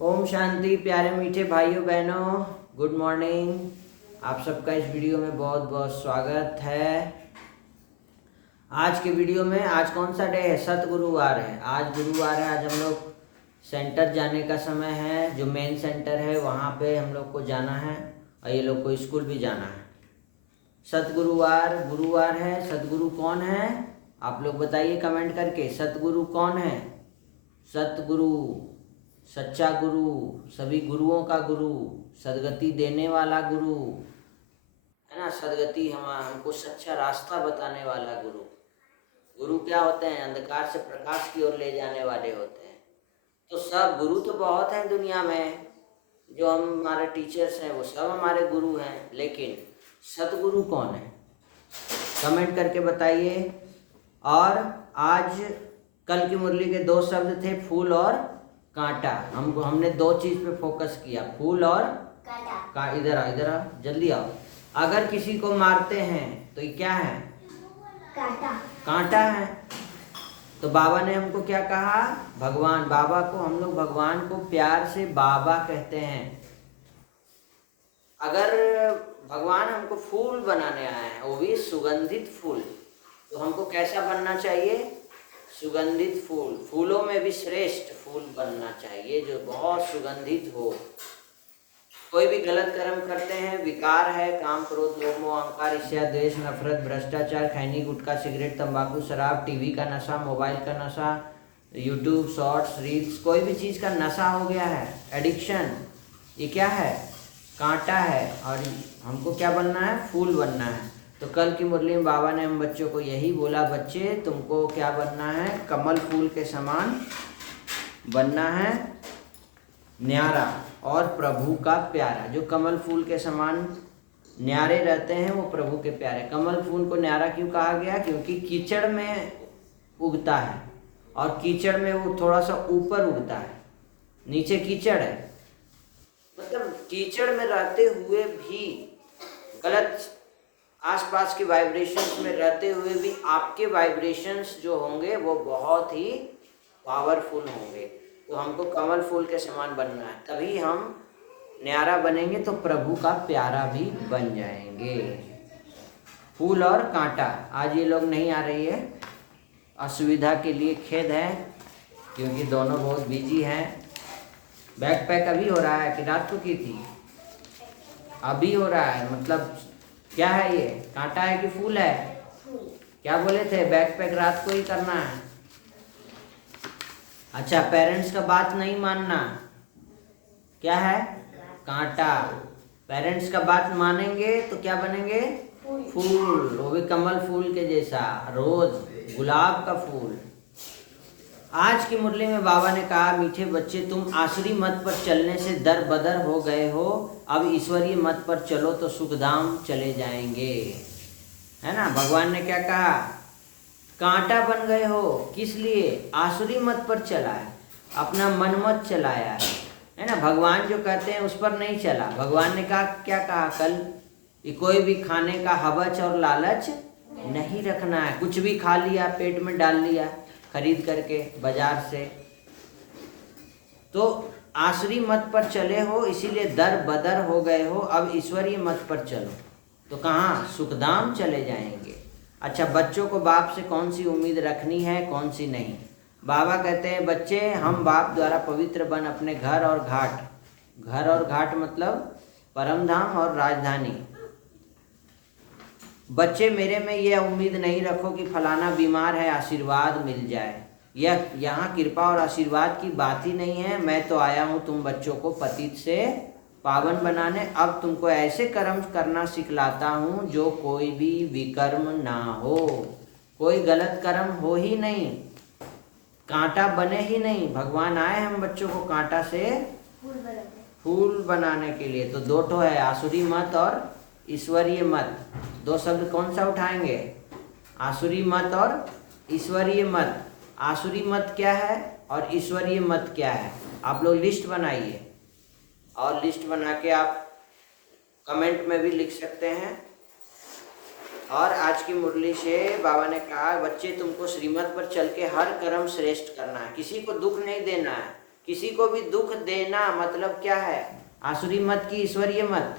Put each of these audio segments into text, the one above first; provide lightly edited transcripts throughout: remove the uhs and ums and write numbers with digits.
ओम शांति। प्यारे मीठे भाइयों बहनों, गुड मॉर्निंग। आप सबका इस वीडियो में बहुत बहुत स्वागत है। आज के वीडियो में आज कौन सा डे है? सतगुरुवार है। आज गुरुवार है। आज हम लोग सेंटर जाने का समय है। जो मेन सेंटर है वहाँ पे हम लोग को जाना है और ये लोग को स्कूल भी जाना है। सतगुरुवार गुरुवार है। सतगुरु कौन है? आप लोग बताइए कमेंट करके। सतगुरु कौन है? सतगुरु सच्चा गुरु, सभी गुरुओं का गुरु, सदगति देने वाला गुरु है ना। सदगति हमको सच्चा रास्ता बताने वाला गुरु। गुरु क्या होते हैं? अंधकार से प्रकाश की ओर ले जाने वाले होते हैं। तो सब गुरु तो बहुत हैं दुनिया में। जो हमारे टीचर्स हैं वो सब हमारे गुरु हैं, लेकिन सतगुरु कौन है? कमेंट करके बताइए। और आज कल की मुरली के दो शब्द थे, फूल और कांटा। हमने दो चीज पे फोकस किया, फूल और कांटा। इधर आ जल्दी आओ। अगर किसी को मारते हैं तो ये क्या है? कांटा है। तो बाबा ने हमको क्या कहा? भगवान। बाबा को हम लोग भगवान को प्यार से बाबा कहते हैं। अगर भगवान हमको फूल बनाने आए हैं, वो भी सुगंधित फूल, तो हमको कैसा बनना चाहिए? सुगंधित फूल। फूलों में भी श्रेष्ठ फूल बनना चाहिए जो बहुत सुगंधित हो। कोई भी गलत कर्म करते हैं, विकार है, काम क्रोध लोभ मोह अहंकार ईर्ष्या द्वेष नफरत भ्रष्टाचार, खैनी गुटखा सिगरेट तंबाकू शराब, टीवी का नशा, मोबाइल का नशा, यूट्यूब शॉर्ट्स रील्स, कोई भी चीज़ का नशा हो गया है, एडिक्शन, ये क्या है? कांटा है। और हमको क्या बनना है? फूल बनना है। तो कल की मुरली में बाबा ने हम बच्चों को यही बोला, बच्चे तुमको क्या बनना है? कमल फूल के समान बनना है, न्यारा और प्रभु का प्यारा। जो कमल फूल के समान न्यारे रहते हैं वो प्रभु के प्यारे। कमल फूल को न्यारा क्यों कहा गया? क्योंकि कीचड़ में उगता है और कीचड़ में वो थोड़ा सा ऊपर उगता है, नीचे कीचड़ है। मतलब कीचड़ में रहते हुए भी, गलत आसपास के वाइब्रेशंस में रहते हुए भी आपके वाइब्रेशंस जो होंगे वो बहुत ही पावरफुल होंगे। तो हमको कमल फूल के समान बनना है, तभी हम न्यारा बनेंगे तो प्रभु का प्यारा भी बन जाएंगे। फूल और कांटा। आज ये लोग नहीं आ रही है, असुविधा के लिए खेद है, क्योंकि दोनों बहुत बिजी हैं। बैक पैक अभी हो रहा है कि रात को की थी? अभी हो रहा है। मतलब क्या है ये? कांटा है कि फूल है? क्या बोले थे? बैक पैक रात को ही करना है। अच्छा, पेरेंट्स का बात नहीं मानना। क्या है? कांटा। पेरेंट्स का बात मानेंगे तो क्या बनेंगे? फूल। वो भी कमल फूल के जैसा, रोज गुलाब का फूल। आज की मुरली में बाबा ने कहा, मीठे बच्चे तुम आसुरी मत पर चलने से दर बदर हो गए हो, अब ईश्वरीय मत पर चलो तो सुखधाम चले जाएंगे। है ना। भगवान ने क्या कहा? कांटा बन गए हो। किस लिए? आसुरी मत पर चला है, अपना मन मत चलाया है ना। भगवान जो कहते हैं उस पर नहीं चला। भगवान ने कहा, क्या कहा कल? कोई भी खाने का हवच और लालच नहीं रखना है। कुछ भी खा लिया, पेट में डाल लिया खरीद करके बाजार से, तो आसुरी मत पर चले हो, इसीलिए दर बदर हो गए हो, अब ईश्वरीय मत पर चलो तो कहाँ? सुखधाम चले जाएंगे। अच्छा, बच्चों को बाप से कौन सी उम्मीद रखनी है, कौन सी नहीं? बाबा कहते हैं, बच्चे हम बाप द्वारा पवित्र बन अपने घर और घाट, घर और घाट मतलब परम धाम और राजधानी। बच्चे मेरे में यह उम्मीद नहीं रखो कि फलाना बीमार है आशीर्वाद मिल जाए। यह यहाँ कृपा और आशीर्वाद की बात ही नहीं है। मैं तो आया हूँ तुम बच्चों को पतित से पावन बनाने। अब तुमको ऐसे कर्म करना सिखलाता हूँ जो कोई भी विकर्म ना हो, कोई गलत कर्म हो ही नहीं, कांटा बने ही नहीं। भगवान आए हम बच्चों को कांटा से फूल बनाने के लिए। तो दो ठो है, आसुरी मत और ईश्वरीय मत। दो शब्द कौन सा उठाएंगे? आसुरी मत और ईश्वरीय मत। आसुरी मत क्या है और ईश्वरीय मत क्या है? आप लोग लिस्ट बनाइए और लिस्ट बना के आप कमेंट में भी लिख सकते हैं। और आज की मुरली से बाबा ने कहा, बच्चे तुमको श्रीमत पर चल के हर कर्म श्रेष्ठ करना है, किसी को दुख नहीं देना है। किसी को भी दुख देना मतलब क्या है? आसुरी मत की ईश्वरीय मत,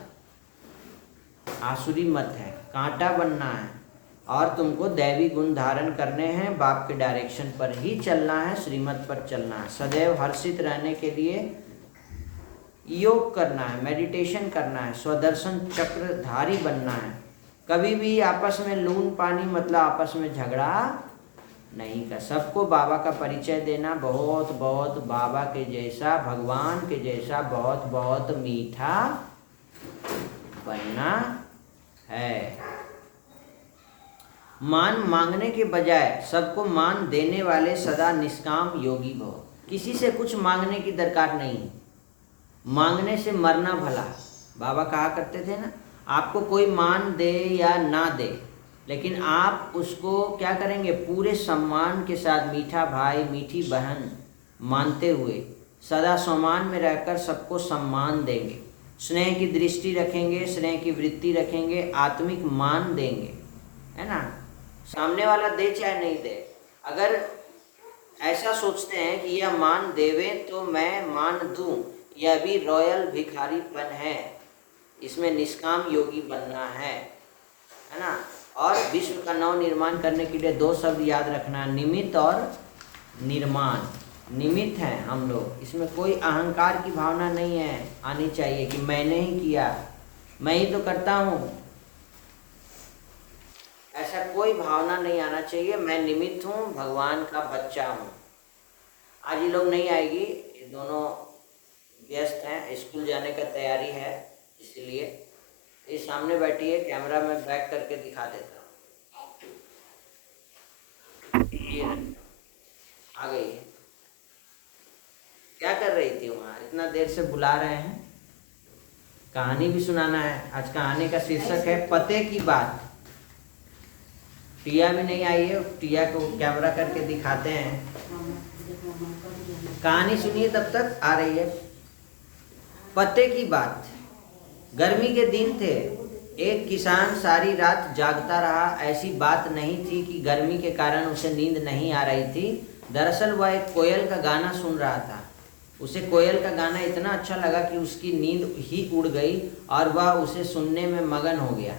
आसुरी मत है, कांटा बनना है और तुमको दैवी गुण धारण करने हैं, बाप के डायरेक्शन पर ही चलना है, श्रीमत पर चलना है, सदैव हर्षित रहने के लिए योग करना है, मेडिटेशन करना है, स्वदर्शन चक्रधारी बनना है। कभी भी आपस में लून पानी मतलब आपस में झगड़ा नहीं कर, सबको बाबा का परिचय देना, बहुत बहुत बाबा के जैसा, भगवान के जैसा बहुत बहुत मीठा बनना है। मान मांगने के बजाय सबको मान देने वाले सदा निष्काम योगी भव। किसी से कुछ मांगने की दरकार नहीं, मांगने से मरना भला। बाबा कहा करते थे ना, आपको कोई मान दे या ना दे, लेकिन आप उसको क्या करेंगे? पूरे सम्मान के साथ, मीठा भाई मीठी बहन मानते हुए सदा सम्मान में रहकर सबको सम्मान देंगे, स्नेह की दृष्टि रखेंगे, स्नेह की वृत्ति रखेंगे, आत्मिक मान देंगे, है ना। सामने वाला दे चाहे नहीं दे, अगर ऐसा सोचते हैं कि यह मान देवे तो मैं मान दूं, यह भी रॉयल भिखारीपन है, इसमें निष्काम योगी बनना है ना। और विश्व का नव निर्माण करने के लिए दो शब्द याद रखना, निमित्त और निर्माण। निमित्त हैं हम लोग, इसमें कोई अहंकार की भावना नहीं है आनी चाहिए कि मैंने ही किया, मैं ही तो करता हूँ, ऐसा कोई भावना नहीं आना चाहिए। मैं निमित्त हूँ, भगवान का बच्चा हूँ। आज ये लोग नहीं आएगी, ये दोनों व्यस्त हैं, स्कूल जाने का तैयारी है, इसलिए ये सामने बैठी है, कैमरा में बैक करके दिखा देता हूँ। ये आ गई है। क्या कर रही थी वहाँ? इतना देर से बुला रहे हैं, कहानी भी सुनाना है। आज कहानी का शीर्षक है पते की बात। टिया भी नहीं आई है, टिया को कैमरा करके दिखाते हैं, कहानी सुनिए तब तक। आ रही है पते की बात। गर्मी के दिन थे, एक किसान सारी रात जागता रहा। ऐसी बात नहीं थी कि गर्मी के कारण उसे नींद नहीं आ रही थी, दरअसल वह एक कोयल का गाना सुन रहा था। उसे कोयल का गाना इतना अच्छा लगा कि उसकी नींद ही उड़ गई और वह उसे सुनने में मगन हो गया।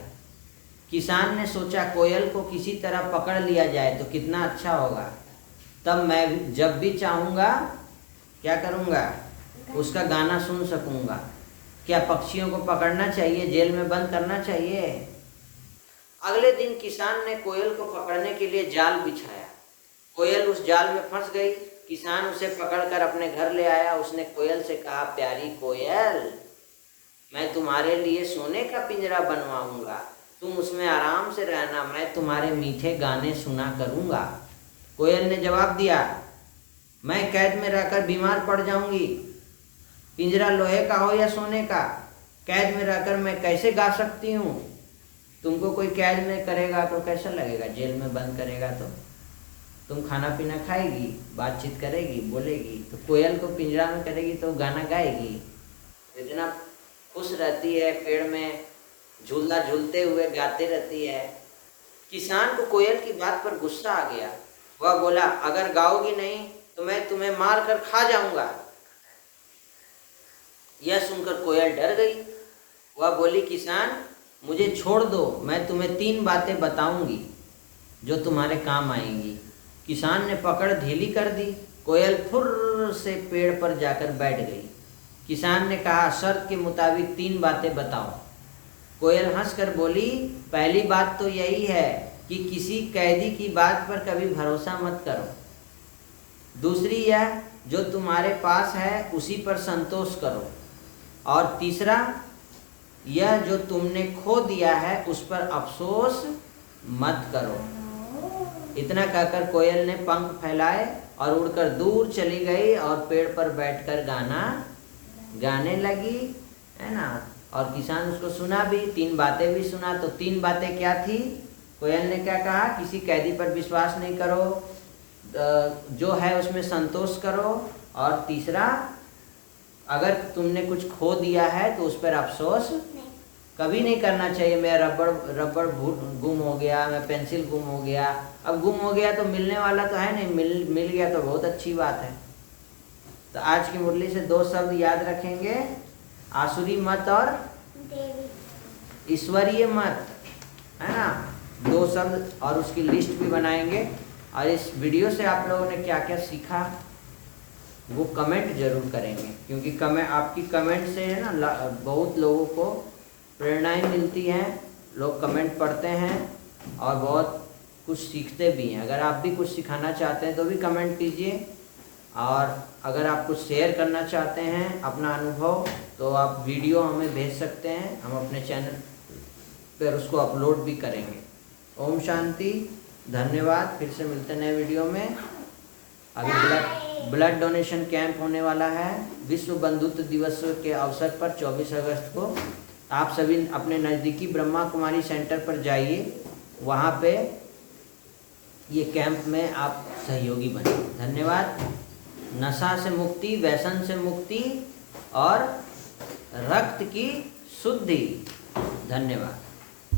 किसान ने सोचा कोयल को किसी तरह पकड़ लिया जाए तो कितना अच्छा होगा, तब मैं जब भी चाहूँगा क्या करूँगा? उसका गाना सुन सकूँगा। क्या पक्षियों को पकड़ना चाहिए, जेल में बंद करना चाहिए? अगले दिन किसान ने कोयल को पकड़ने के लिए जाल बिछाया। कोयल उस जाल में फंस गई। किसान उसे पकड़कर अपने घर ले आया। उसने कोयल से कहा, प्यारी कोयल, मैं तुम्हारे लिए सोने का पिंजरा बनवाऊंगा, तुम उसमें आराम से रहना, मैं तुम्हारे मीठे गाने सुना करूँगा। कोयल ने जवाब दिया, मैं कैद में रहकर बीमार पड़ जाऊंगी, पिंजरा लोहे का हो या सोने का, कैद में रहकर मैं कैसे गा सकती हूँ? तुमको कोई कैद में करेगा तो कैसा लगेगा? जेल में बंद करेगा तो तुम खाना पीना खाएगी, बातचीत करेगी, बोलेगी, तो कोयल को पिंजरा में करेगी तो गाना गाएगी। इतना खुश रहती है, पेड़ में झूला झूलते हुए गाते रहती है। किसान को कोयल की बात पर गुस्सा आ गया। वह बोला, अगर गाओगी नहीं तो मैं तुम्हें मार कर खा जाऊंगा। यह सुनकर कोयल डर गई। वह बोली, किसान, मुझे छोड़ दो, मैं तुम्हें 3 बातें बताऊंगी जो तुम्हारे काम आएंगी। किसान ने पकड़ ढीली कर दी। कोयल फुर्र से पेड़ पर जाकर बैठ गई। किसान ने कहा, शर्त के मुताबिक 3 बातें बताओ। कोयल हंसकर बोली, पहली बात तो यही है कि किसी कैदी की बात पर कभी भरोसा मत करो। दूसरी यह, जो तुम्हारे पास है उसी पर संतोष करो। और तीसरा, यह जो तुमने खो दिया है उस पर अफसोस मत करो। इतना कहकर कोयल ने पंख फैलाए और उड़कर दूर चली गई और पेड़ पर बैठकर गाना गाने लगी, है ना। और किसान उसको सुना भी, 3 बातें भी सुना। तो 3 बातें क्या थी? कोयल ने क्या कहा? किसी कैदी पर विश्वास नहीं करो, जो है उसमें संतोष करो, और तीसरा, अगर तुमने कुछ खो दिया है तो उस पर अफसोस कभी नहीं करना चाहिए। मेरा रबड़ गुम हो गया, मैं पेंसिल गुम हो गया। अब गुम हो गया तो मिलने वाला तो है नहीं, मिल गया तो बहुत अच्छी बात है। तो आज की मुरली से 2 शब्द याद रखेंगे, आसुरी मत और ईश्वरीय मत, है ना। 2 शब्द और उसकी लिस्ट भी बनाएंगे। और इस वीडियो से आप लोगों ने क्या क्या सीखा वो कमेंट जरूर करेंगे, क्योंकि आपकी कमेंट से है ना बहुत लोगों को प्रेरणाएं मिलती हैं, लोग कमेंट पढ़ते हैं और बहुत कुछ सीखते भी हैं। अगर आप भी कुछ सिखाना चाहते हैं तो भी कमेंट कीजिए, और अगर आप कुछ शेयर करना चाहते हैं अपना अनुभव तो आप वीडियो हमें भेज सकते हैं, हम अपने चैनल पर उसको अपलोड भी करेंगे। ओम शांति, धन्यवाद। फिर से मिलते हैं नए वीडियो में। अभी ब्लड डोनेशन कैंप होने वाला है विश्व बंधुत्व दिवस के अवसर पर 24 अगस्त को। आप सभी अपने नज़दीकी ब्रह्मा कुमारी सेंटर पर जाइए, वहाँ पे ये कैंप में आप सहयोगी बने। धन्यवाद। नशा से मुक्ति, व्यसन से मुक्ति और रक्त की शुद्धि। धन्यवाद।